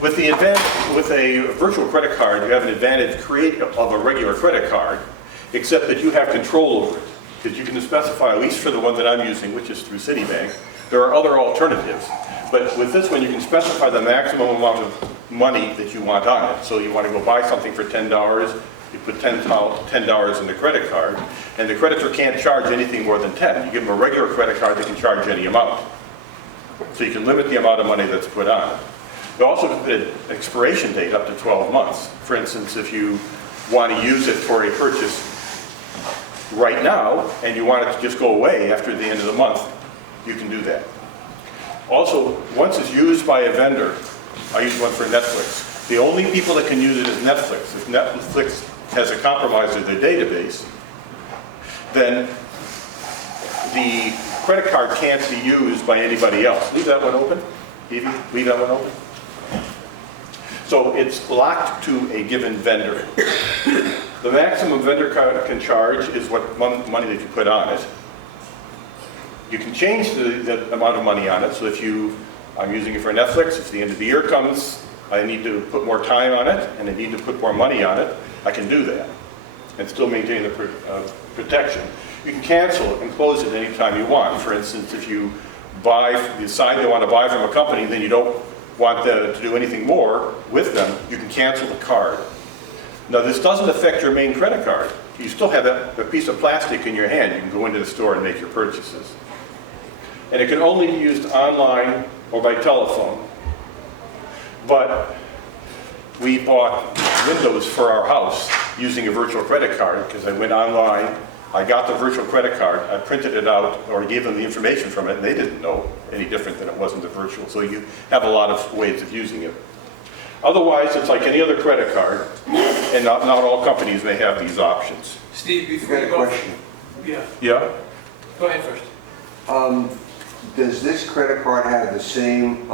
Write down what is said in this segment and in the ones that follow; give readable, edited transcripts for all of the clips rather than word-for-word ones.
With a virtual credit card, you have an advantage of a regular credit card, except that you have control over it. Because you can specify, at least for the one that I'm using, which is through Citibank, there are other alternatives. But with this one, you can specify the maximum amount of money that you want on it. So you want to go buy something for $10, you put $10 in the credit card, and the creditor can't charge anything more than 10. You give them a regular credit card, they can charge any amount. So you can limit the amount of money that's put on it. You also can put an expiration date up to 12 months. For instance, if you want to use it for a purchase right now, and you want it to just go away after the end of the month, you can do that. Also, once it's used by a vendor, I use one for Netflix. The only people that can use it is Netflix. If Netflix has a compromise of their database, then the credit card can't be used by anybody else. Leave that one open. Evie, leave that one open. So it's locked to a given vendor. The maximum vendor can charge is what money that you put on it. You can change the amount of money on it. So if I'm using it for Netflix, if the end of the year comes, I need to put more time on it, and I need to put more money on it, I can do that and still maintain the protection. You can cancel it and close it anytime you want. For instance, if you decide you want to buy from a company, then you don't want to do anything more with them, you can cancel the card. Now, this doesn't affect your main credit card. You still have a piece of plastic in your hand. You can go into the store and make your purchases. And it can only be used online or by telephone. But we bought windows for our house using a virtual credit card because I went online, I got the virtual credit card, I printed it out or gave them the information from it, and they didn't know any different than it wasn't a virtual. So you have a lot of ways of using it. Otherwise, it's like any other credit card, and not all companies may have these options. Steve, before you go... question. Yeah. Yeah? Go ahead first. Does this credit card have the same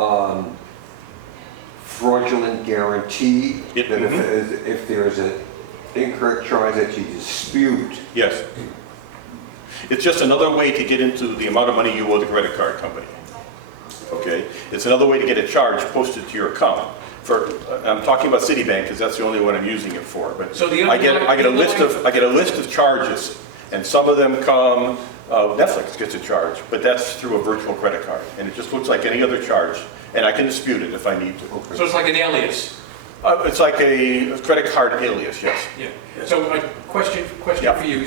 fraudulent guarantee that if there's an incorrect charge that you dispute? Yes. It's just another way to get into the amount of money you owe the credit card company. Okay? It's another way to get a charge posted to your account. I'm talking about Citibank because that's the only one I'm using it for. But so I get a list of charges, and some of them come. Netflix gets a charge, but that's through a virtual credit card, and it just looks like any other charge, and I can dispute it if I need to. So it's like an alias. It's like a credit card alias, yes. Yeah. So a question Yeah. for you.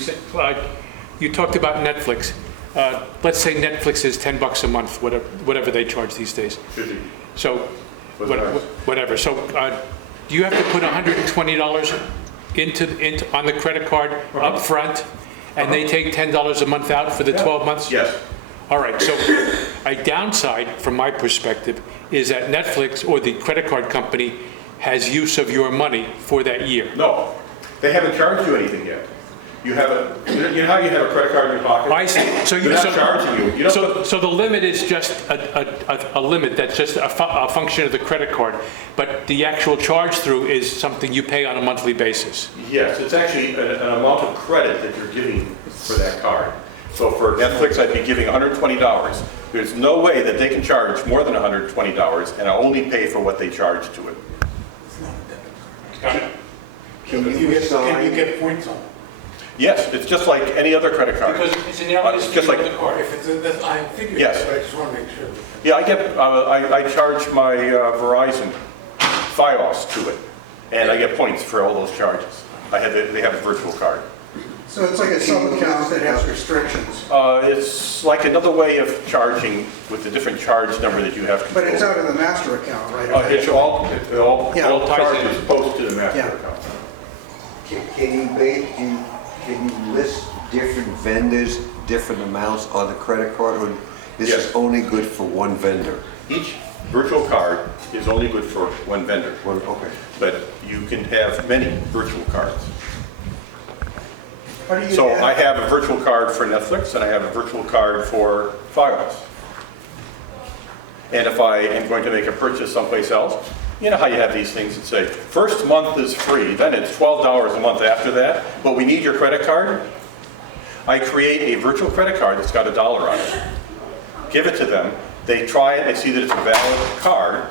You talked about Netflix. Let's say Netflix is $10 a month, whatever they charge these days. 50. So whatever. So do you have to put $120 on the credit card up front, and they take $10 a month out for the 12 months? Yes. All right. So a downside, from my perspective, is that Netflix or the credit card company has use of your money for that year. No, they haven't charged you anything yet. You know how you have a credit card in your pocket? I see. So they're not charging you. So the limit is just a limit that's just a function of the credit card, but the actual charge through is something you pay on a monthly basis. Yes, it's actually an amount of credit that you're giving for that card. So for Netflix, I'd be giving $120. There's no way that they can charge more than $120, and I only pay for what they charge to it. Can you get points on it? Yes, it's just like any other credit card. Because it's an alias just like the card. If it's I figured yes. but I just want to make sure. Yeah, I charge my Verizon Fios to it, and I get points for all those charges. They have a virtual card. So it's like a sub-account that has restrictions. It's like another way of charging with a different charge number that you have control. But it's out of the master account, right? It's all Yeah. charges posted to the master Yeah. account. Can you list different vendors, different amounts on the credit card, or this Yes. is only good for one vendor? Each virtual card is only good for one vendor. Okay. But you can have many virtual cards. How do you So add- I have a virtual card for Netflix, and I have a virtual card for Fios. And if I am going to make a purchase someplace else, you know how you have these things that say, first month is free, then it's $12 a month after that, but we need your credit card? I create a virtual credit card that's got $1 on it. Give it to them. They try it, they see that it's a valid card,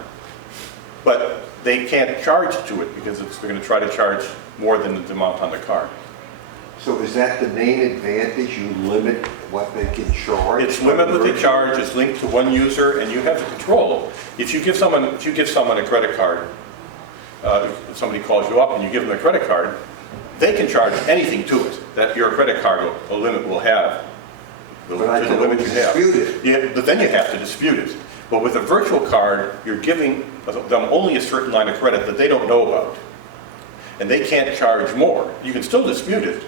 but they can't charge to it because they're going to try to charge more than the amount on the card. So is that the main advantage? You limit what they can charge? It's limit what they charge, it's linked to one user, and you have the control. If you give someone a credit card, if somebody calls you up and you give them a credit card, they can charge anything to it that your credit card limit will have. But I can always dispute it. Yeah, but then you have to dispute it. But with a virtual card, you're giving them only a certain line of credit that they don't know about. And they can't charge more. You can still dispute it.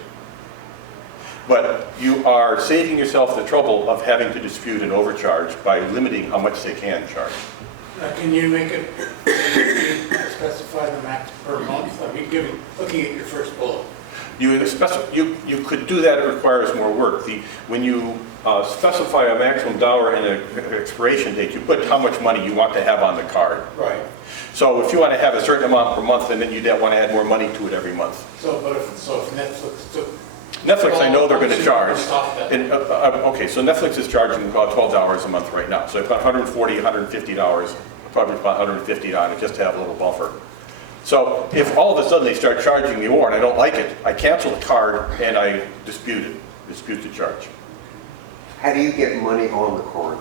But you are saving yourself the trouble of having to dispute an overcharge by limiting how much they can charge. Can you make it, specify the max per month? I mean, looking at your first bullet. You could do that, it requires more work. When you specify a maximum dollar and an expiration date, you put how much money you want to have on the card. Right. So if you want to have a certain amount per month, then you'd want to add more money to it every month. So if Netflix took... Netflix, I know they're going to charge. Stop that. And, okay, so Netflix is charging about $12 a month right now. So about $140, $150, probably about $150 on it just to have a little buffer. So if all of a sudden they start charging me more and I don't like it, I cancel the card and I dispute the charge. How do you get money on the card?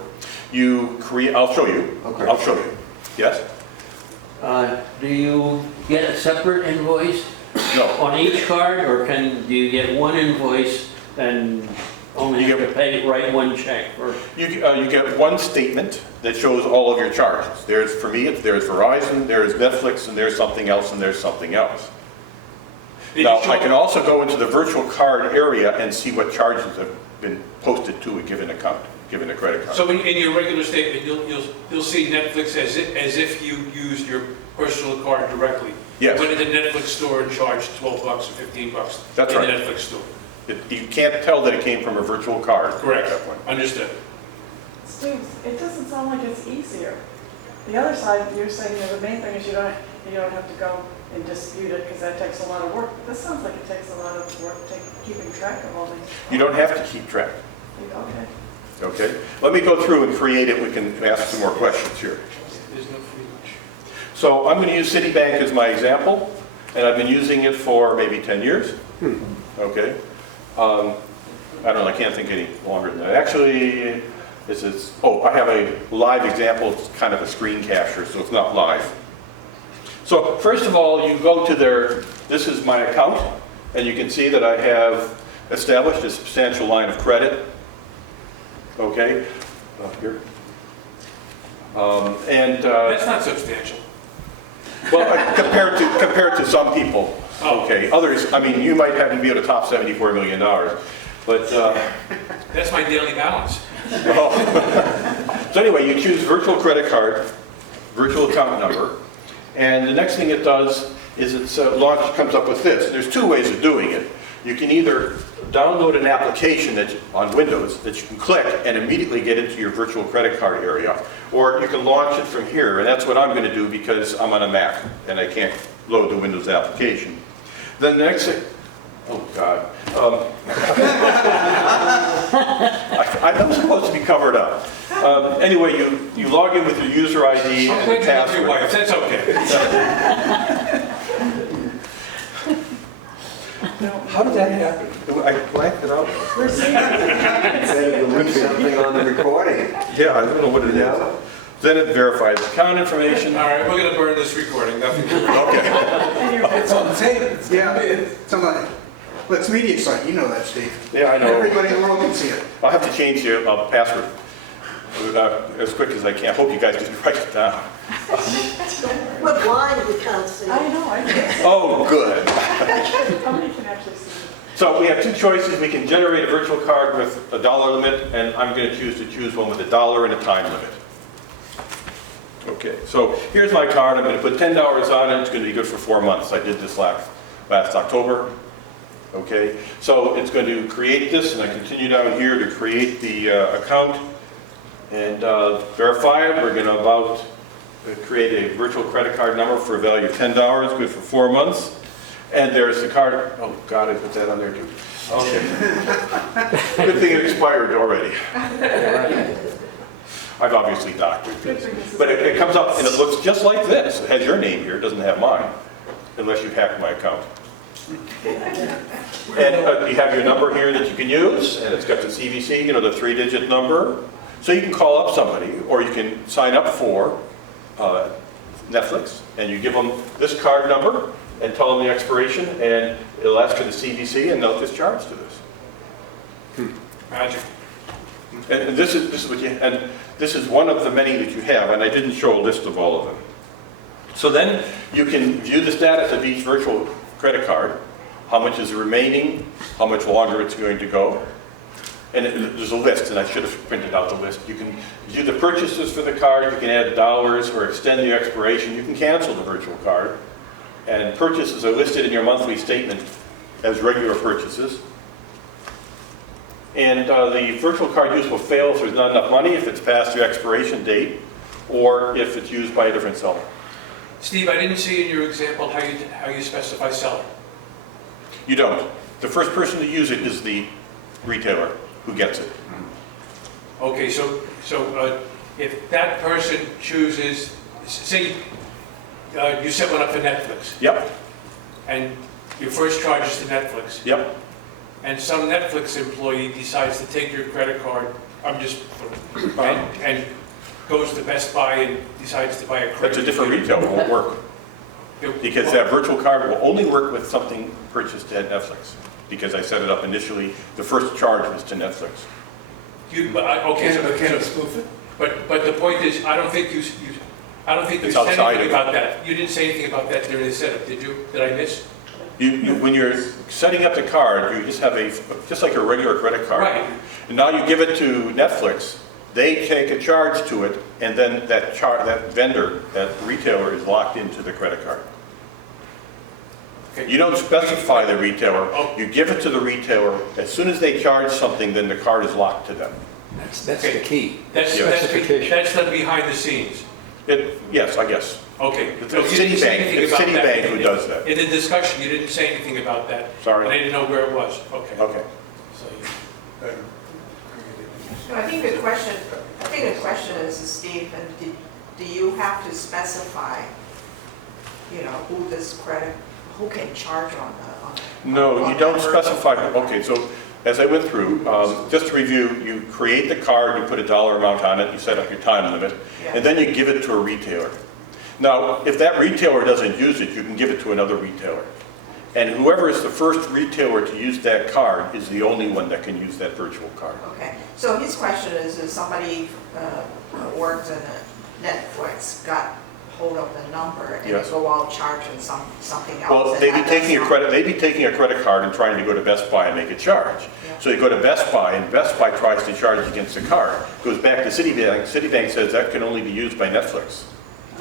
I'll show you. Okay. I'll show you. Yes? Do you get a separate invoice No. on each card, or do you get one invoice and only have to write one check? Or You get one statement that shows all of your charges. For me, there's Verizon, there's Netflix, and there's something else, and there's something else. Now, I can also go into the virtual card area and see what charges have been posted to a given account, given a credit card. So in your regular statement, you'll see Netflix as if you used your personal card directly. Yes. Went to the Netflix store and charged $12 or $15 That's in right. the Netflix store. You can't tell that it came from a virtual card. Correct. At that point. Understood. Steve, it doesn't sound like it's easier. The other side, you're saying that the main thing is you don't have to go and dispute it because that takes a lot of work. This sounds like it takes a lot of work keeping track of all these. You don't have to keep track. Okay. Okay? Let me go through and create it. We can ask some more questions here. There's no free lunch. So I'm going to use Citibank as my example, and I've been using it for maybe 10 years. Okay? I don't know, I can't think any longer than that. Actually, I have a live example. It's kind of a screen capture, so it's not live. So first of all, you go to this is my account, and you can see that I have established a substantial line of credit. Okay? Here. That's not substantial. Well, compared to some people. Oh. Okay, others, I mean, you might have to be at a top $74 million, but, That's my daily balance. so anyway, you choose virtual credit card, virtual account number, and the next thing it does is it's comes up with this. There's two ways of doing it. You can either download an application on Windows that you can click and immediately get into your virtual credit card area, or you can launch it from here, and that's what I'm going to do because I'm on a Mac and I can't load the Windows application. Then the next thing, oh God, I'm supposed to be covered up. Anyway, you log in with your user ID I'm and glad the you love your password. wife. That's okay. How did that happen? I blanked it out. Better delete something on the recording. Yeah, I don't know what it Yeah. is. Then it verifies account information. All right, we're going to burn this recording. Nothing. Okay. It's on tape. Yeah, somebody, let's media site, you know that, Steve. Yeah, I know. Everybody in the world can see it. I'll have to change the password as quick as I can. Hope you guys can write it down. We're blind, we can't see. I know, I guess. Oh, good. How many can actually see it? So we have two choices. We can generate a virtual card with a dollar limit, and I'm going to choose one with $1 and a time limit. Okay, so here's my card. I'm going to put $10 on it. It's going to be good for 4 months. I did this last October. Okay, so it's going to create this, and I continue down here to create the account and verify it. We're going to create a virtual credit card number for a value of $10, good for 4 months. And there's the card. Oh God, I put that on there too. Okay. Good thing it expired already. I've obviously doctored Good this. thing this is- But it comes up and it looks just like this. It has your name here, it doesn't have mine, unless you hacked my account. And you have your number here that you can use, and it's got the CVC, you know, the 3-digit number. So you can call up somebody, or you can sign up for Netflix, and you give them this card number, and tell them the expiration, and it'll ask for the CVC, and they'll discharge to this. Magic. And this is what you, and this is one of the many that you have, and I didn't show a list of all of them. So then you can view the status of each virtual credit card, how much is remaining, how much longer it's going to go. And there's a list, and I should have printed out the list. You can view the purchases for the card, you can add dollars or extend the expiration, you can cancel the virtual card. And purchases are listed in your monthly statement as regular purchases. And the virtual card use will fail if there's not enough money, if it's past your expiration date, or if it's used by a different seller. Steve, I didn't see in your example how you specify seller. You don't. The first person to use it is the retailer who gets it. Okay, so if that person chooses, say, you set one up for Netflix, Yep, and your first charge is to Netflix, yep. and some Netflix employee decides to take your credit card, and goes to Best Buy and decides to buy a credit. That's a different retailer, it won't work. Because that virtual card will only work with something purchased at Netflix. Because I set it up initially, the first charge was to Netflix. Can it spoof it? But the point is, I don't think you It's said outside anything of- about that. You didn't say anything about that during the setup, did you? Did I miss? When you're setting up the card, you just have just like a regular credit card. Right. And now you give it to Netflix, they take a charge to it, and then that vendor, that retailer is locked into the credit card. Okay. You don't specify the retailer, you give it to the retailer, as soon as they charge something, then the card is locked to them. That's the key. That's done behind the scenes. Yes, I guess. Okay. It's So you didn't say Citibank, anything it's about that. Citibank who does that. In the discussion, you didn't say anything about that. Sorry. And I didn't know where it was. Okay. Okay. So you better create it. No, I think the question is, Steve, and do you have to specify, you know, who can charge on the? No, on you don't that specify, virtual okay, so as I went through, just to review, you create the card, you put a dollar amount on it, you set up your time limit, and then you give it to a retailer. Now, if that retailer doesn't use it, you can give it to another retailer. And whoever is the first retailer to use that card is the only one that can use that virtual card. Okay, so his question is somebody worked in a Netflix, got hold of the number and Yes. go out charging something else? Well, and they'd be that taking a does credit, they'd be taking a credit card and trying to go to Best Buy and make a charge. Yeah. So you go to Best Buy, and Best Buy tries to charge against the card. Goes back to Citibank, Citibank says that can only be used by Netflix.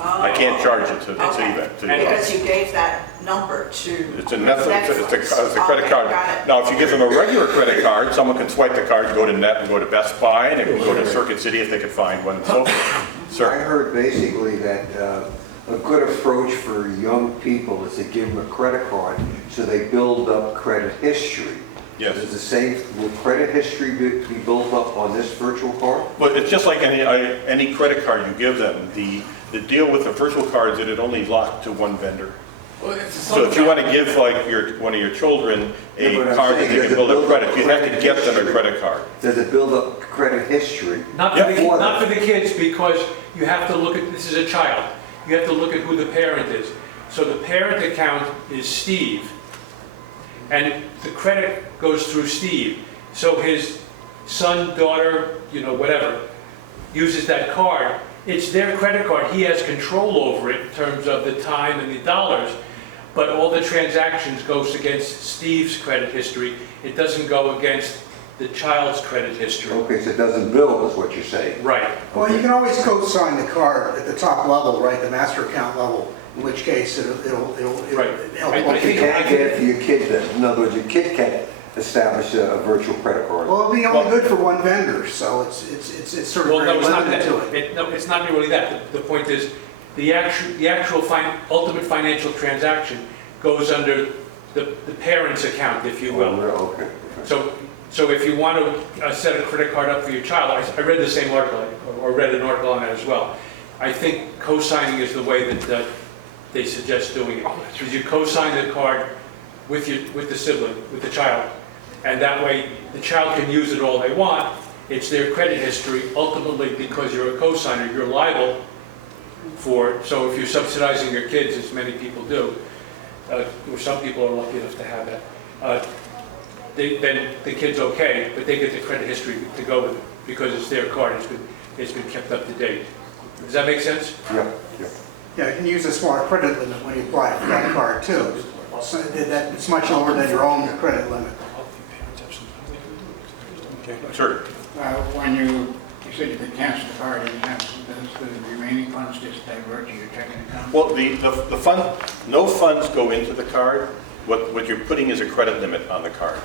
I can't charge it to Citibank. Because you gave that number to It's a Netflix, it's a credit Okay, card. got it. Now, if you give them a regular credit card, someone can swipe the card, go to Net, and go to Best Buy, and it can go to Circuit City if they could find one, and so forth. I Sir, heard basically that a good approach for young people is to give them a credit card so they build up credit history. yes. Is the same, will credit history be built up on this virtual card? But it's just like any credit card you give them. The deal with the virtual card is that it only locked to one vendor. Well, it's a So if you want to give like one of your children a Yeah, but I'm card that saying, they does can it build up build up credit, you have to credit get them a history? credit card. Does it build up credit history? Not for the kids, because you have to look at, this is a child. You have to look at who the parent is. So the parent account is Steve, and the credit goes through Steve. So his son, daughter, you know, whatever, uses that card. It's their credit card. He has control over it in terms of the time and the dollars, but all the transactions goes against Steve's credit history. It doesn't go against the child's credit history. Okay, so it doesn't build, is what you're saying. Right. Well, you can always co-sign the card at the top level, right, the master account level, in which case it'll Right. help. I But you think- can't get it for your kid then. In other words, your kid can't establish a virtual credit card. Well, it'll be only good for one vendor, so it's sort of Well, no, very it's not limited that. to it. No, it's not really that. The point is, the actual ultimate financial transaction goes under the parent's account, if you will. Okay. So So if you want to set a credit card up for your child, I read the same article, or read an article on that as well. I think co-signing is the way that they suggest doing it. Because you co-sign the card with the sibling, with the child, and that way the child can use it all they want. It's their credit history. Ultimately, because you're a co-signer, you're liable for, so if you're subsidizing your kids, as many people do, or some people are lucky enough to have that, then the kid's okay, but they get the credit history to go with it because it's their card. It's been kept up to date. Does that make sense? Yeah, yeah. Yeah, you can use a smart credit limit when you apply for that card too. So it's much lower than your own credit limit. Sure. When you said you could cancel the card and have, does the remaining funds just divert to your checking account? Well, the fund, no funds go into the card. What you're putting is a credit limit on the card.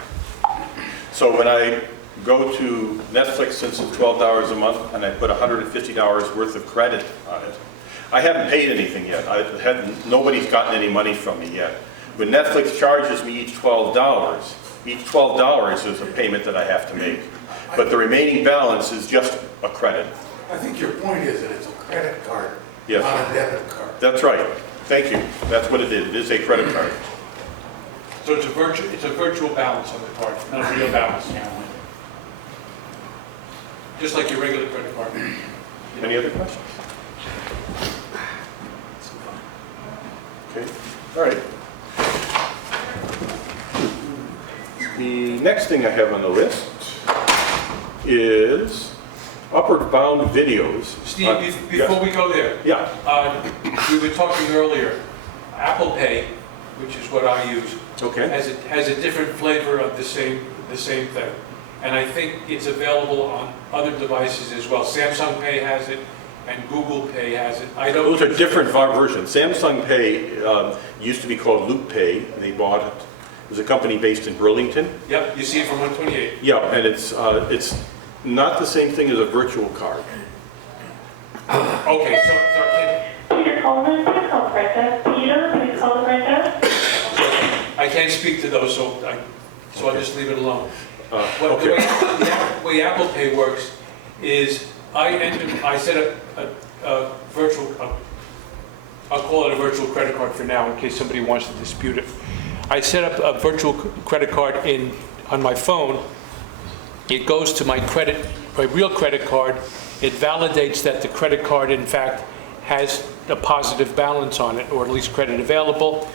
So when I go to Netflix, since it's $12 a month, and I put $150 worth of credit on it, I haven't paid anything yet. Nobody's gotten any money from me yet. When Netflix charges me each $12 is a payment that I have to make. But the remaining balance is just a credit. I think your point is that it's a credit card, Yes. not a debit card. That's right. Thank you. That's what it is. It is a credit card. So it's a virtual balance on the card, not a real balance. Just like your regular credit card. Any other questions? Okay. All right. The next thing I have on the list is upward bound videos. Steve, before we go there, Yeah. we were talking earlier, Apple Pay, which is what I use, Okay. has a different flavor of the same thing. And I think it's available on other devices as well. Samsung Pay has it, and Google Pay has it. Those are different versions. Samsung Pay used to be called Loop Pay. They bought it. It was a company based in Burlington. Yep, you see it from 128. Yeah, and it's not the same thing as a virtual card. Okay, so Peter Coleman, please call the front desk. Peter, please call the front desk. I can't speak to those, so I'll just leave it alone. Okay. The way Apple Pay works is I set up a virtual, I'll call it a virtual credit card for now in case somebody wants to dispute it. I set up a virtual credit card on my phone. It goes to my real credit card. It validates that the credit card, in fact, has a positive balance on it, or at least credit available.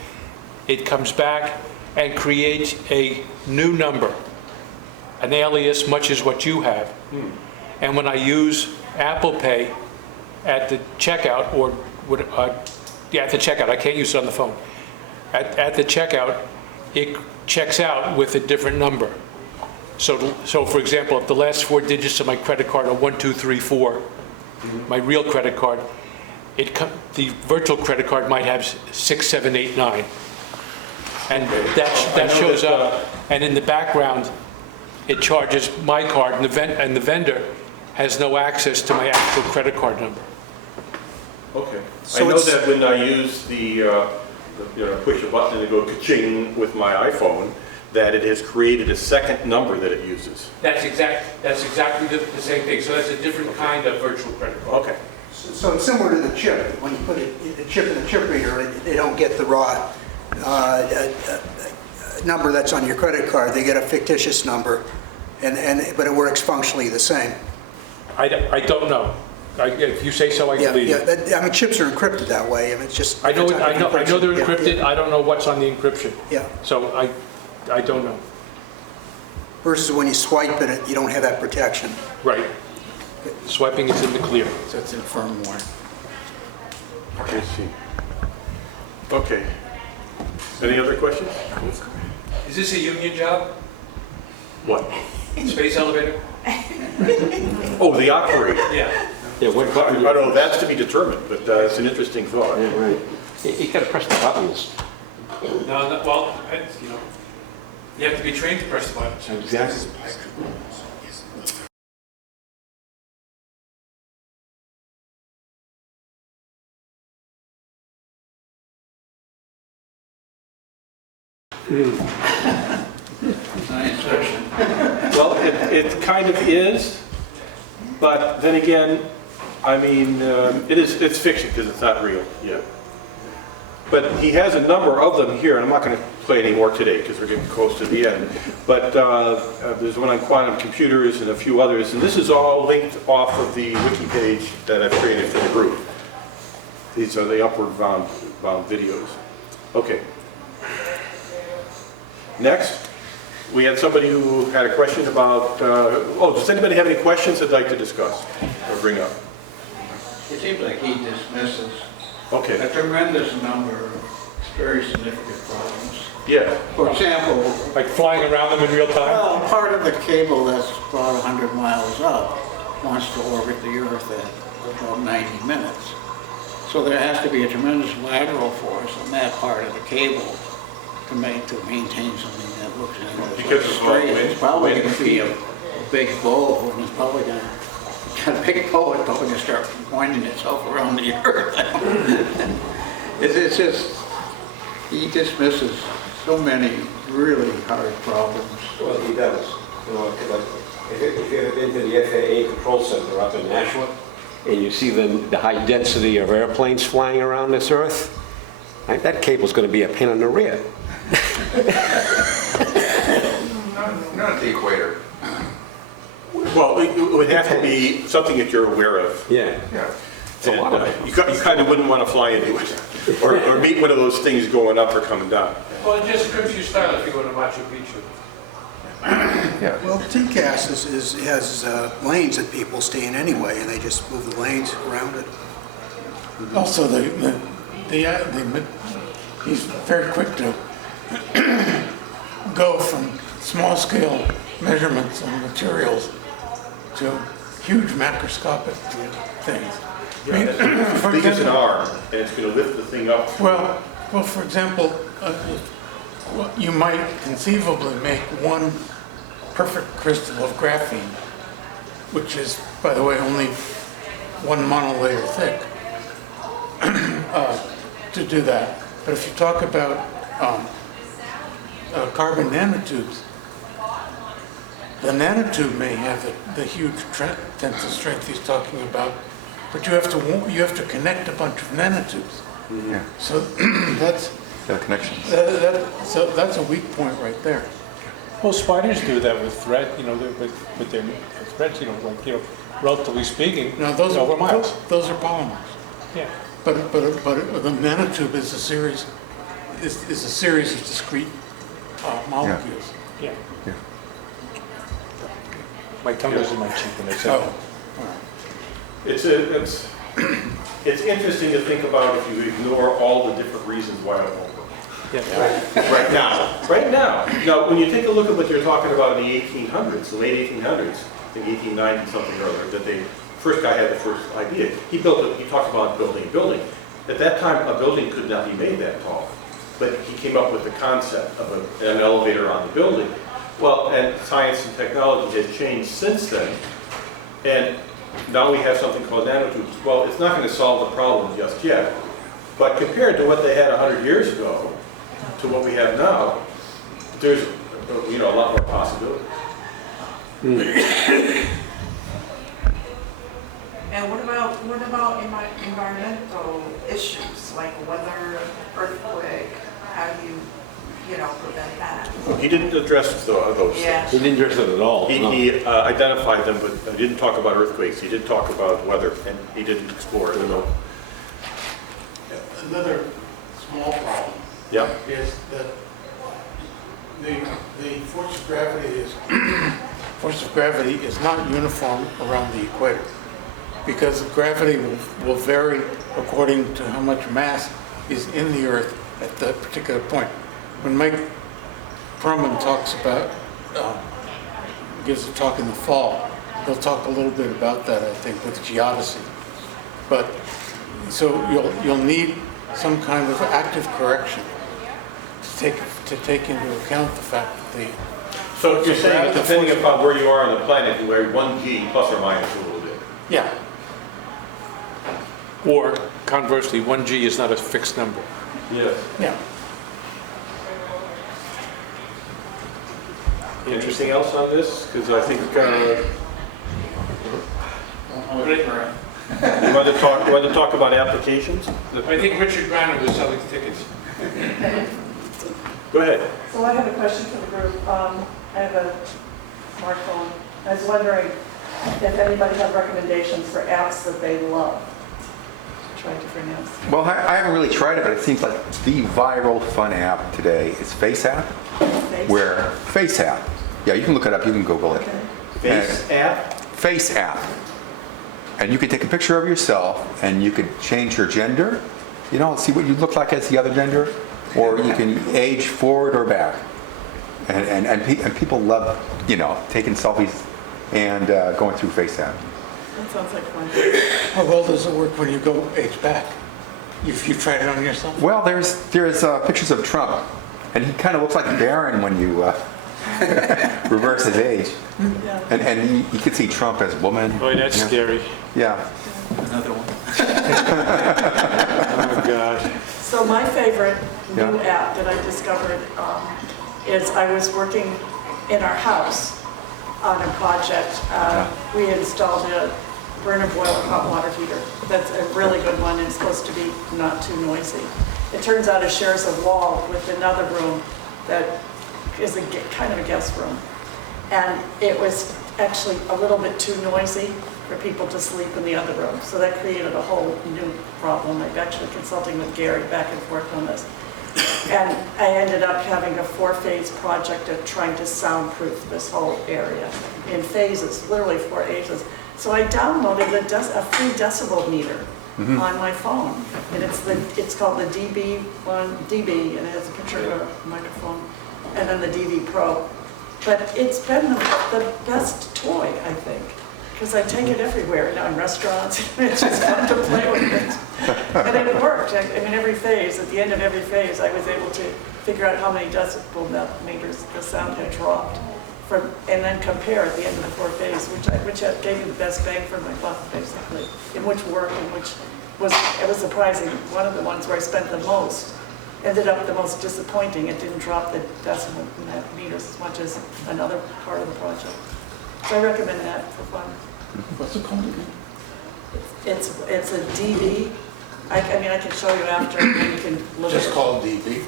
It comes back and creates a new number, an alias much as what you have. And when I use Apple Pay at the checkout, at the checkout, I can't use it on the phone. At the checkout, it checks out with a different number. So for example, if the last 4 digits of my credit card are 1234, my real credit card, the virtual credit card might have 6789. And that shows up, and in the background, it charges my card, and the vendor has no access to my actual credit card number. Okay. So I know it's- that when I use push a button and it go ka-ching with my iPhone, that it has created a second number that it uses. That's exactly the same thing. So that's a different kind of virtual credit card. Okay. So it's similar to the chip. When you put the chip in the chip reader, they don't get the raw number that's on your credit card. They get a fictitious number, but it works functionally the same. I don't know. If you say so, I Yeah, believe yeah. you. I mean, chips are encrypted that way. I mean, it's just. I know they're Yeah, encrypted. yeah. I don't know what's on the encryption. Yeah. So I don't know. Versus when you swipe it, you don't have that protection. Right. Swiping is in the clear. So it's in firmware. I see. Okay. Any other questions? Is this a union job? What? Space elevator? Oh, the operator. Yeah. Yeah, what I button? don't know, that's to be determined, but it's an interesting thought. Yeah, right. You gotta press the buttons. No, well, you have to be trained to press the buttons. Exactly. science fiction. Well, it kind of is, but then again, I mean, it's fiction because it's not real yet. But he has a number of them here, and I'm not going to play any more today because we're getting close to the end. But there's one on quantum computers and a few others, and this is all linked off of the wiki page that I've created for the group. These are the upward bound videos. Okay. Next. We had somebody who had a question about, does anybody have any questions they'd like to discuss or bring up? It seems like he dismisses Okay. a tremendous number of very significant problems. Yeah. For example, Like flying around them in real time? well, part of the cable that's about 100 miles up wants to orbit the Earth at about 90 minutes. So there has to be a tremendous lateral force on that part of the cable to maintain something that looks Because of straight. wind- It's probably wind going to be a big bow, and it's probably going to, got a big bow, it's probably going to start winding itself around the Earth. It's just, he dismisses so many really hard problems. Well, he does. You know, if you've ever been to the FAA Control Center up in Nashua, and you see the high density of airplanes flying around this Earth, that cable's going to be a pain in the rear. Not at the equator. Well, it would have to be something that you're aware of. Yeah. Yeah. It's a lot of it. You kind of wouldn't want to fly into it or meet one of those things going up or coming down. Well, it just scripts your style if you go to Machu Picchu. Well, TCAS has lanes that people stay in anyway, and they just move the lanes around it. Also, he's very quick to go from small-scale measurements of materials to huge macroscopic things. I mean, for Big as an example- arm, and it's going to lift the thing up. Well, for example, you might conceivably make one perfect crystal of graphene, which is, by the way, only one monolayer thick, to do that. But if you talk about carbon nanotubes, the nanotube may have the huge tensile strength he's talking about, but you have to connect a bunch of nanotubes. Yeah. So that's connections. So that's a weak point right there. Well, spiders do that with thread, with their threads, relatively speaking, over miles. Those are polymers. Yeah. But the nanotube is a series of discrete molecules. Yeah. Yeah. My tongue was in my cheek when I said Oh, that. It's interesting to think about if you ignore all the different reasons why it won't work. Yeah. Right now. Now, when you take a look at what you're talking about in the 1800s, the late 1800s, I think 1890 something or other, that first guy had the first idea. He talked about building a building. At that time, a building could not be made that tall, but he came up with the concept of an elevator on the building. Well, and science and technology has changed since then, and now we have something called nanotubes. Well, it's not going to solve the problem just yet, but compared to what they had 100 years ago to what we have now, there's a lot more possibilities. And what about environmental issues like weather, earthquake? How do you prevent that? He didn't address those Yeah. things. He didn't address it at all. He identified them, but he didn't talk about earthquakes. He did talk about weather, and he didn't explore it. another small problem Yeah. is that the force of gravity is not uniform around the equator, because gravity will vary according to how much mass is in the Earth at that particular point. When Mike Perlman talks about, gives a talk in the fall, he'll talk a little bit about that, I think, with geodesy. But so you'll need some kind of active correction to take into account the fact that So you're saying that depending upon where you are on the planet, you vary 1g plus or minus a little bit. yeah. Or conversely, 1G is not a fixed number. Yes. Yeah. Anything else on this? Because I think, you want to talk about applications? I think Richard Brown was selling tickets. Go ahead. So I have a question for the group. I have a smartphone. I was wondering if anybody had recommendations for apps that they love. Try different apps. Well, I haven't really tried it, but it seems like the viral fun app today is Face App. Where Face App. Yeah, you can look it up, you can Google it. Okay. Face app? Face App. And you can take a picture of yourself and you could change your gender, you know, see what you look like as the other gender, or you can age forward or back. And people love, you know, taking selfies and going through Face App. That sounds like fun. How well does it work when you go age back? If you tried it on yourself? Well, there's pictures of Trump, and he kind of looks like Barron when you reverse his age. Yeah. And you could see Trump as woman. Boy, that's scary. Yeah. Another one. Oh, God. So my favorite new Yeah. app that I discovered is I was working in our house on a project. We installed a burner boiler hot water heater. That's a really good one. It's supposed to be not too noisy. It turns out it shares a wall with another room that is kind of a guest room. And it was actually a little bit too noisy for people to sleep in the other room. So that created a whole new problem. I'm actually consulting with Gary back and forth on this. And I ended up having a 4-phase project of trying to soundproof this whole area in phases, literally 4 phases. So I downloaded a free decibel meter on my phone. And it's called the DB, and it has a picture of a microphone, and then the DB Pro. But it's been the best toy, I think, because I take it everywhere, you know, in restaurants. It's just fun to play with it. And it worked. I mean, every phase, at the end of every phase, I was able to figure out how many decibel meters the sound had dropped, and then compare at the end of the 4 phase, which gave me the best bang for my buck, basically, in which worked, and which it was surprising. One of the ones where I spent the most ended up the most disappointing. It didn't drop the decibel meters as much as another part of the project. So I recommend that for fun. What's it called again? It's a DB. I mean, I can show you after, and then you can look at it. Just called DB?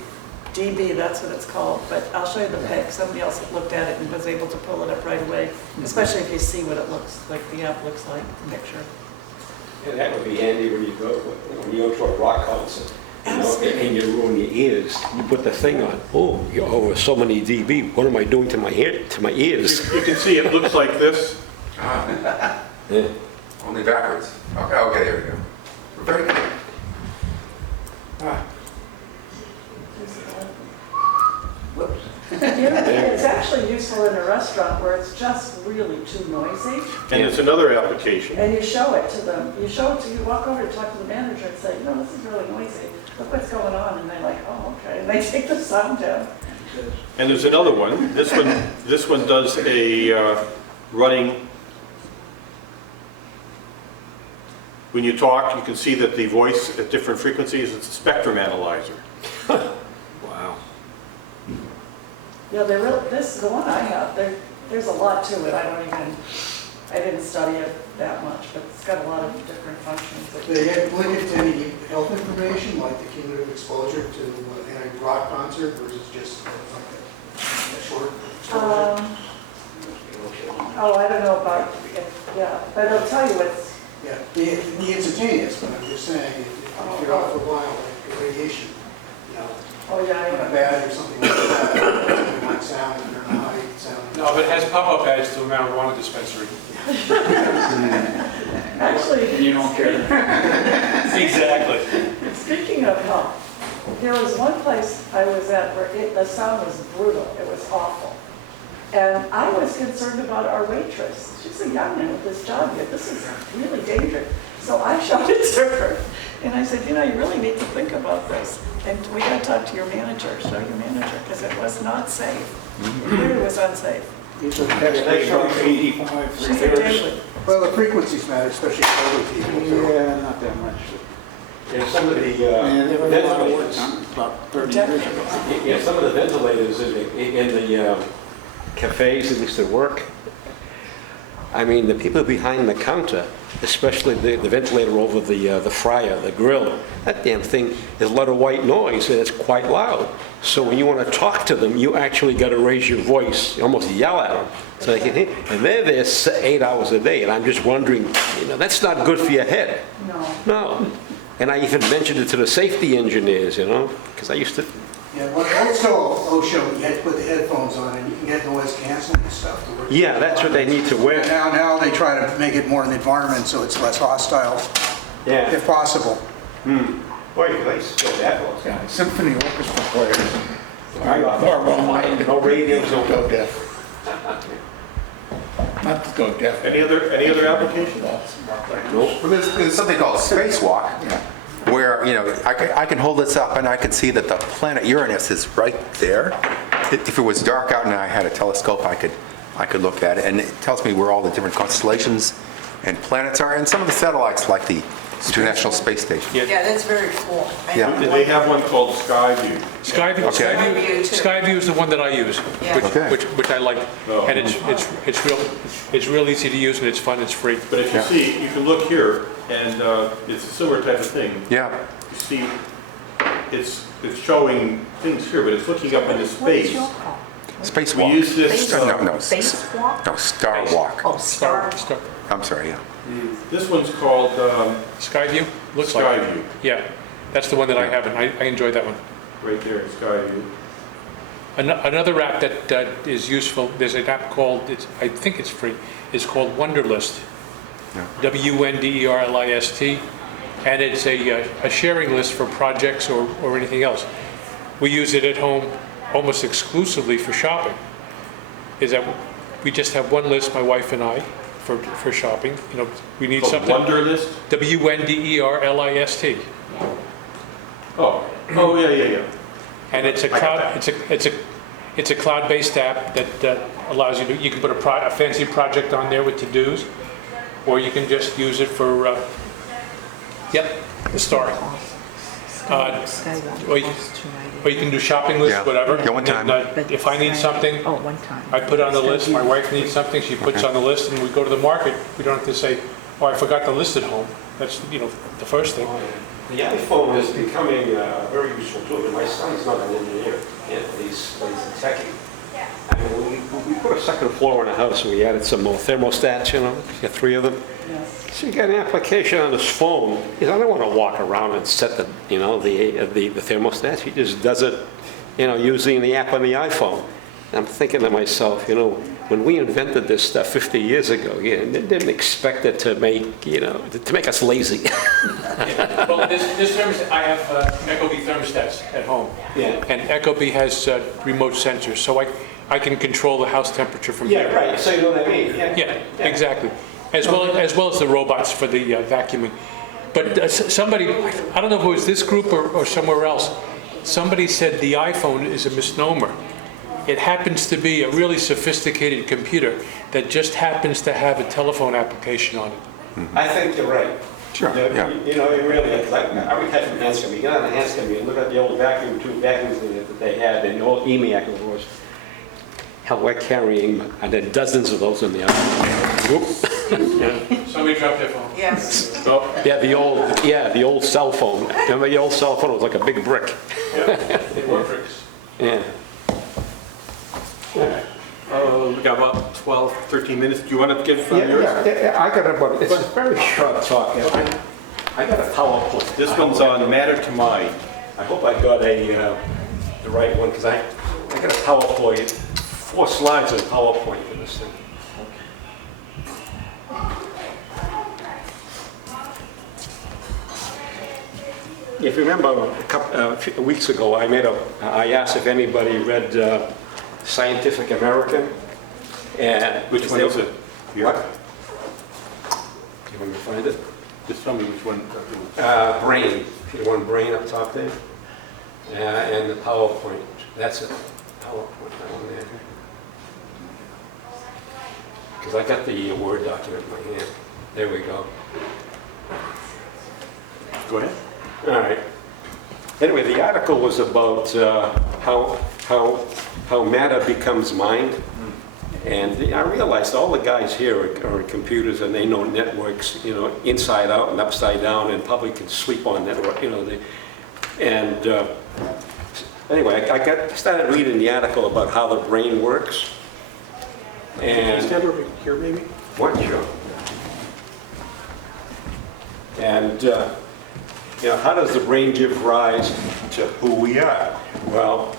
DB, that's what it's called, but I'll show you the pic. Somebody else looked at it and was able to pull it up right away, especially if you see what it looks like, the app looks like, the picture. And that would be handy when you go to a rock concert. You know, and you ruin your ears. You put the thing on. Oh, so many dB. What am I doing to my ears? You can see it looks like this. Yeah. Only backwards. Okay, here we go. Very good. Whoops. It's actually useful in a restaurant where it's just really too noisy. And it's another application. And you show it to them. You walk over to talk to the manager and say, no, this is really noisy. Look what's going on. And they're like, oh, okay. And they take the sound down. And there's another one. This one does a running. When you talk, you can see that the voice at different frequencies, it's a spectrum analyzer. Wow. Yeah, this is the one I have. There's a lot to it. I didn't study it that much, but it's got a lot of different functions. They get link to any health information, like the cumulative exposure to a rock concert versus just like a short exposure? I don't know about, yeah, but it'll tell you what's. Yeah, the instantaneous, but I'm just saying, if you're off for a while, like the radiation, you know, Oh, yeah, bad or something like that, it might sound, I don't know how you sound. No, but it has pop-up ads to a marijuana dispensary. Actually. You don't care. Exactly. Speaking of health, there was one place I was at where the sound was brutal. It was awful. And I was concerned about our waitress. She's a young one with this job here. This is really dangerous. So I shouted to her. And I said, you know, you really need to think about this. And we got to talk to your manager, show your manager, because it was not safe. It really was unsafe. These are textbook 85 She's a daily. Well, the frequencies matter, especially for older people. So. Yeah, not that much. Yeah, some of the There was a lot of work ventilators. done about 30 years ago. Yeah, some of the ventilators in the cafes, at least at work. I mean, the people behind the counter, especially the ventilator over the fryer, the grill, that damn thing is a lot of white noise and it's quite loud. So when you want to talk to them, you actually got to raise your voice, you almost yell at them so they can hear. And they're there 8 hours a day, and I'm just wondering, that's not good for your head. No. And I even mentioned it to the safety engineers, because I used to. Yeah, well, old school OSHA, you had to put the headphones on and you can get noise canceling and stuff to work. Yeah, that's what they need to wear. Now they try to make it more an environment so it's less hostile, if possible. Boy, I used to go that close. Yeah, symphony orchestra players. More well-minded. No radios, no Go deaf. Not to go deaf. Any other application? Well, there's something called spacewalk, where, I can hold this up and I can see that the planet Uranus is right there. If it was dark out and I had a telescope, I could look at it, and it tells me where all the different constellations and planets are, and some of the satellites, like the International Space Station. Yeah, that's very cool. Yeah. They have one called Skyview. Skyview is the one that I use, Yeah. which I like, and it's real easy to use and it's fun, it's free. But if you see, you can look here, and it's a similar type of thing. Yeah. You see, it's showing things here, but it's looking up into space. Spacewalk. We use this. Spacewalk? No, Star Walk. Oh, Star. I'm sorry, yeah. This one's called Skyview? Looks like it. Skyview. Yeah, that's the one that I have, and I enjoy that one. Right there, Skyview. Another app that is useful, there's an app called, I think it's free, it's called Wunderlist. Wunderlist. And it's a sharing list for projects or anything else. We use it at home almost exclusively for shopping. Is that we just have one list, my wife and I, for shopping. We need something. Wunderlist? Wunderlist. Oh, yeah. And it's a cloud. It's a cloud-based app that allows you to. You can put a fancy project on there with to-dos, or you can just use it for. The star. Or you can do shopping lists, whatever. Yeah, one time. And, if I need something, I put on the list. My wife needs something, she puts on the list, and we go to the market. We don't have to say, "Oh, I forgot the list at home." That's the first thing. The iPhone is becoming a very useful tool. My son's not an engineer, he's a techie. I mean, we put a second floor in the house and we added some more thermostats, you got 3 of them. So you got an application on his phone. I don't want to walk around and set the thermostat. He just does it, using the app on the iPhone. I'm thinking to myself, when we invented this stuff 50 years ago, they didn't expect it to make us lazy. Well, this thermostat, I have Ecobee thermostats at home. Yeah. And Ecobee has remote sensors, so I can control the house temperature from here. Yeah, right. So you know what I mean? Yeah, exactly. As well as the robots for the vacuuming. But somebody, I don't know if it was this group or somewhere else, somebody said the iPhone is a misnomer. It happens to be a really sophisticated computer that just happens to have a telephone application on it. I think you're right. Sure, yeah. It really is. I would have from Hanscom. You get on the Hanscom, you look at the old vacuums that they had, and the old EMIAC, of course. Hell, we're carrying dozens of those in the office. Somebody dropped their phone. Yes. Yeah, the old cell phone. Remember the old cell phone? It was like a big brick. They were bricks. Yeah. We got about 12, 13 minutes. Do you want to give yours? Yeah, I got about, it's a very short talk. I got a PowerPoint. This one's on Matter to Mind. I hope I got the right one, because I got a PowerPoint, 4 slides of PowerPoint for this thing. If you remember, a few weeks ago, I asked if anybody read Scientific American. And Which one is it? What? Do you want me to find it? Just tell me which one. Brain. You want Brain up top there? And the PowerPoint. That's it. PowerPoint, that one there. Because I got the Word document in my hand. There we go. Go ahead. All right. Anyway, the article was about how matter becomes mind. And I realized all the guys here are in computers and they know networks, inside out and upside down, and probably can sleep on network, anyway, I started reading the article about how the brain works. And Stand over here, maybe? what? Sure. And how does the brain give rise to who we are? Well,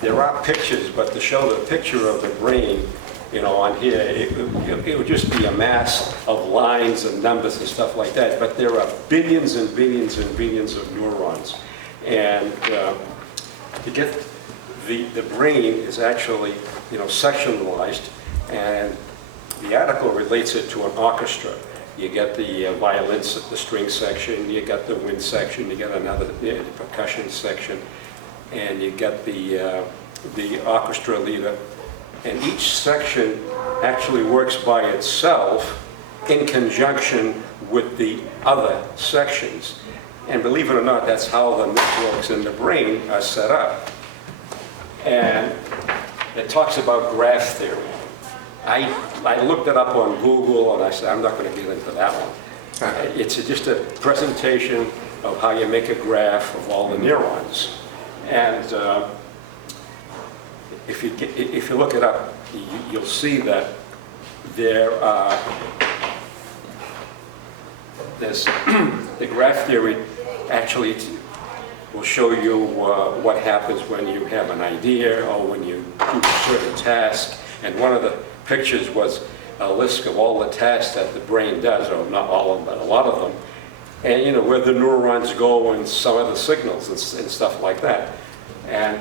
there are pictures, but to show the picture of the brain, on here, it would just be a mass of lines and numbers and stuff like that. But there are billions and billions and billions of neurons. And to get the brain is actually, sectionalized, and the article relates it to an orchestra. You get the violins, the string section, you get the wind section, you get another percussion section, and you get the orchestra leader. And each section actually works by itself in conjunction with the other sections. And believe it or not, that's how the networks in the brain are set up. And it talks about graph theory. I looked it up on Google, and I said, I'm not going to get into that one. It's just a presentation of how you make a graph of all the neurons. And if you look it up, you'll see that there's the graph theory actually will show you what happens when you have an idea or when you do a certain task. And one of the pictures was a list of all the tasks that the brain does, or not all of them, but a lot of them, and where the neurons go and some of the signals and stuff like that. And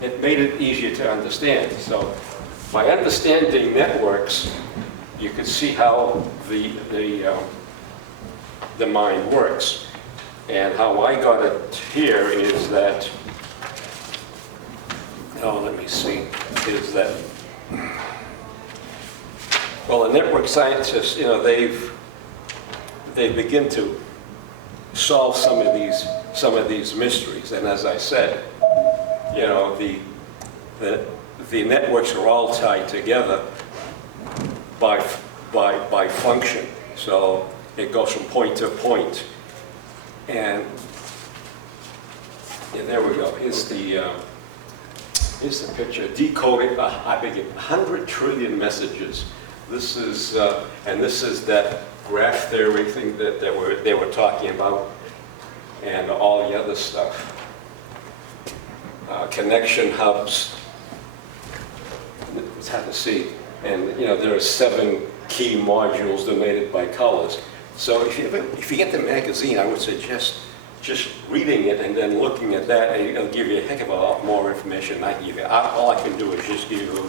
it made it easier to understand. So by understanding networks, you can see how the mind works. And how I got it here is that, is that, well, the network scientists, they begin to solve some of these mysteries. And as I said, the networks are all tied together by function. So it goes from point to point. And there we go. Here's the picture. Decoding 100 trillion messages. This is that graph theory thing that they were talking about, and all the other stuff. Connection hubs. It's hard to see. And there are 7 key modules denoted by colors. So if you get the magazine, I would suggest just reading it and then looking at that, and it'll give you a heck of a lot more information than I can give you. All I can do is just give you,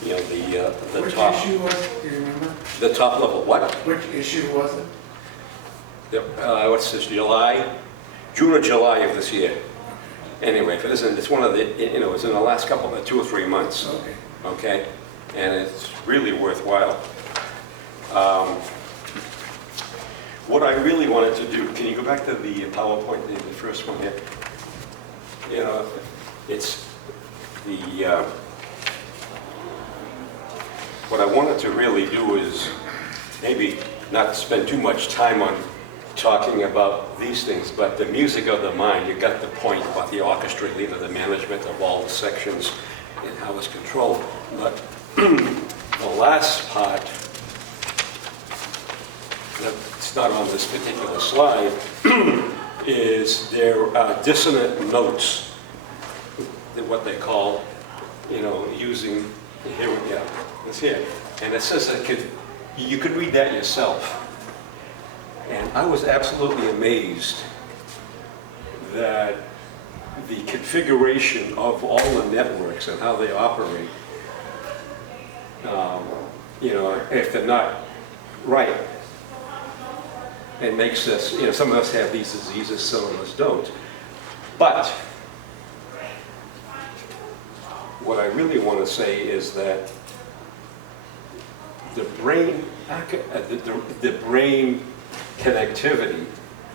the top. Which issue was it? Do you remember? The top level. What? Which issue was it? What's this? June or July of this year. Anyway, it's one of the, it's in the last 2 or 3 months. Okay. Okay, and it's really worthwhile. What I really wanted to do, can you go back to the PowerPoint, the first one here? It's the, what I wanted to really do is maybe not spend too much time on talking about these things, but the music of the mind, you got the point about the orchestra leader, the management of all the sections and how it's controlled. But the last part, it's not on this particular slide, is there are dissonant notes, what they call, using, here we go, it's here. And it says that you could read that yourself. And I was absolutely amazed that the configuration of all the networks and how they operate, if they're not right, it makes us, some of us have these diseases, some of us don't. But what I really want to say is that the brain connectivity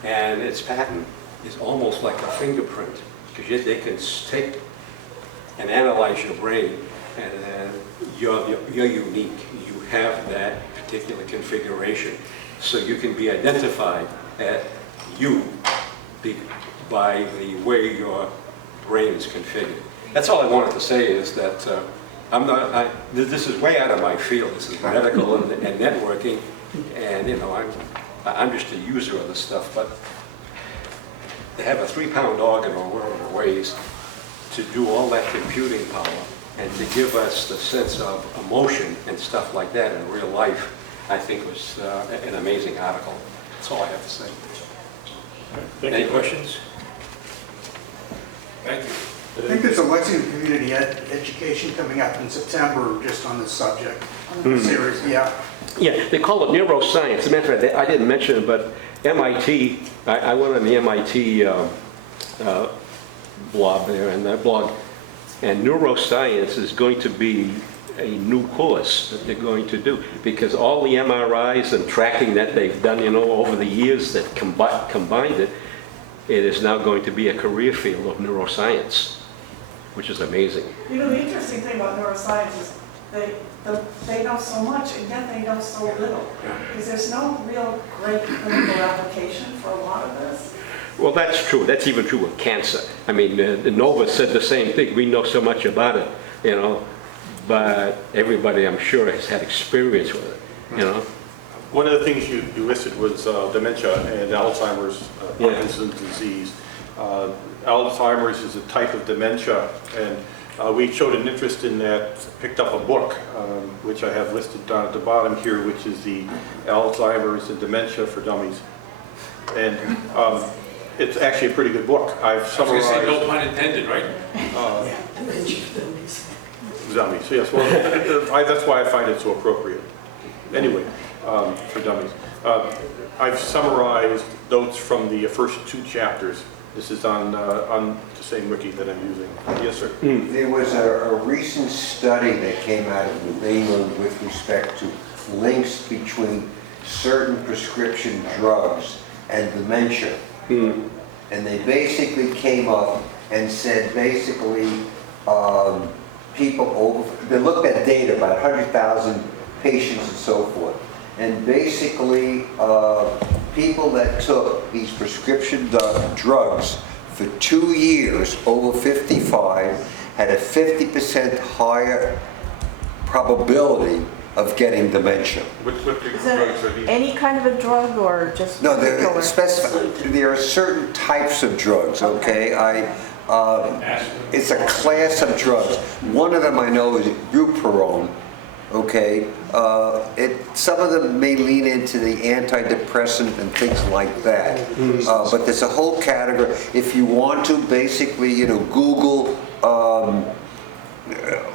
and its pattern is almost like a fingerprint, because they can take and analyze your brain and then you're unique. You have that particular configuration. So you can be identified at by the way your brain is configured. That's all I wanted to say is that this is way out of my field. This is medical and networking, and I'm just a user of this stuff, but to have a 3-pound dog in a world of ways to do all that computing power and to give us the sense of emotion and stuff like that in real life, I think was an amazing article. That's all I have to say. Any questions? Thank you. I think there's a Lexington Community Education coming up in September just on this subject, series, yeah. Yeah, they call it neuroscience. As a matter of fact, I didn't mention it, but MIT, I went on the MIT blog there, and that blog, and neuroscience is going to be a new course that they're going to do, because all the MRIs and tracking that they've done, over the years that combined it, it is now going to be a career field of neuroscience, which is amazing. The interesting thing about neuroscience is they know so much, and yet they know so little. Because there's no real great clinical application for a lot of this. Well, that's true. That's even true with cancer. I mean, Nova said the same thing. We know so much about it, but everybody, I'm sure, has had experience with it, One of the things you listed was dementia and Alzheimer's, Parkinson's disease. Alzheimer's is a type of dementia, and we showed an interest in that, picked up a book, which I have listed down at the bottom here, which is the Alzheimer's and Dementia for Dummies. And it's actually a pretty good book. I've summarized... I was going to say no pun intended, right? Dummies, yes. Well, that's why I find it so appropriate. Anyway, for dummies. I've summarized notes from the first 2 chapters. This is on the same wiki that I'm using. Yes, sir. There was a recent study that came out of New England with respect to links between certain prescription drugs and dementia. And they basically came up and said basically they looked at data, about 100,000 patients and so forth. And basically, people that took these prescription drugs for 2 years over 55 had a 50% higher probability of getting dementia. What drugs Is are that these? any kind of a drug or just No, particular? there are certain types of drugs, okay? It's a class of drugs. One of them I know is bupropion, okay? Some of them may lean into the antidepressant and things like that. But there's a whole category. If you want to, basically, Google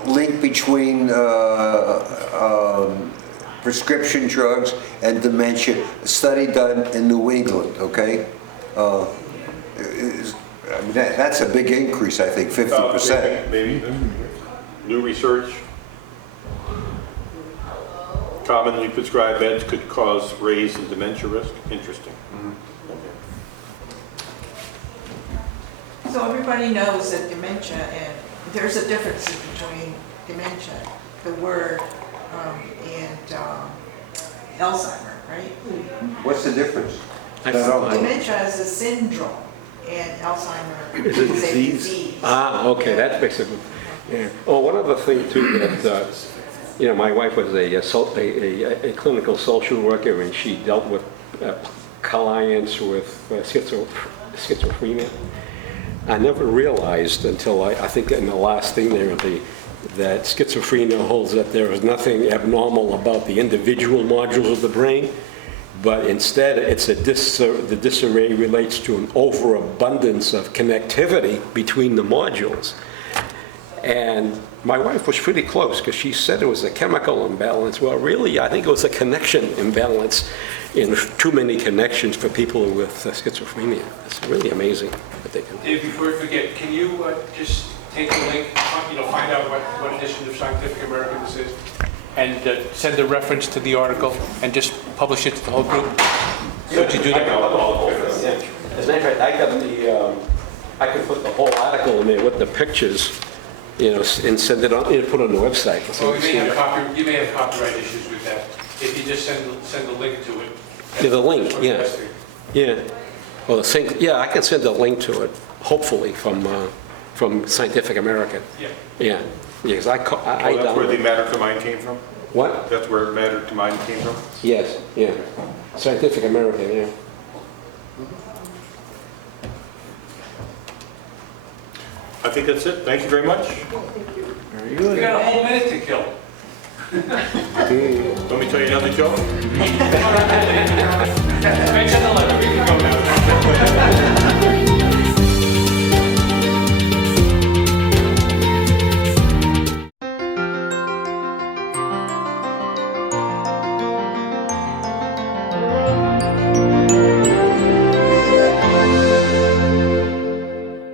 link between prescription drugs and dementia. A study done in New England, okay? That's a big increase, I think, 50%. Maybe new research. Commonly prescribed meds could cause raise in dementia risk. Interesting. So everybody knows that dementia, and there's a difference between dementia, the word, and Alzheimer, right? What's the difference? Dementia is a syndrome, and Alzheimer is a disease. Okay, that makes it. Yeah. Oh, one other thing too that my wife was a clinical social worker, and she dealt with clients with schizophrenia. I never realized until I think in the last thing there that schizophrenia holds that there is nothing abnormal about the individual modules of the brain, but instead it's the disarray relates to an overabundance of connectivity between the modules. And my wife was pretty close because she said it was a chemical imbalance. Well, really, I think it was a connection imbalance in too many connections for people with schizophrenia. It's really amazing what they can do. Dave, before we forget, can you just take the link, find out what edition of Scientific American this is, and send a reference to the article and just publish it to the whole group? So would you do that? As a matter of fact, I could put the whole article in there with the pictures and send it on, put it on the website. Well, you may have copyright issues with that. If you just send a link to it. Yeah, the link, That's yeah. what's best. Yeah. Well, I can send a link to it, hopefully, from Scientific American. Yeah. Yeah, because I Oh, that's where the downloaded. Matter to Mind came from? What? That's where Matter to Mind came from? Yes, yeah. Scientific American, yeah. I think that's it. Thank you very much. Very We good. got a whole minute to kill. Let me tell you another joke. Mention the letter, we can go now.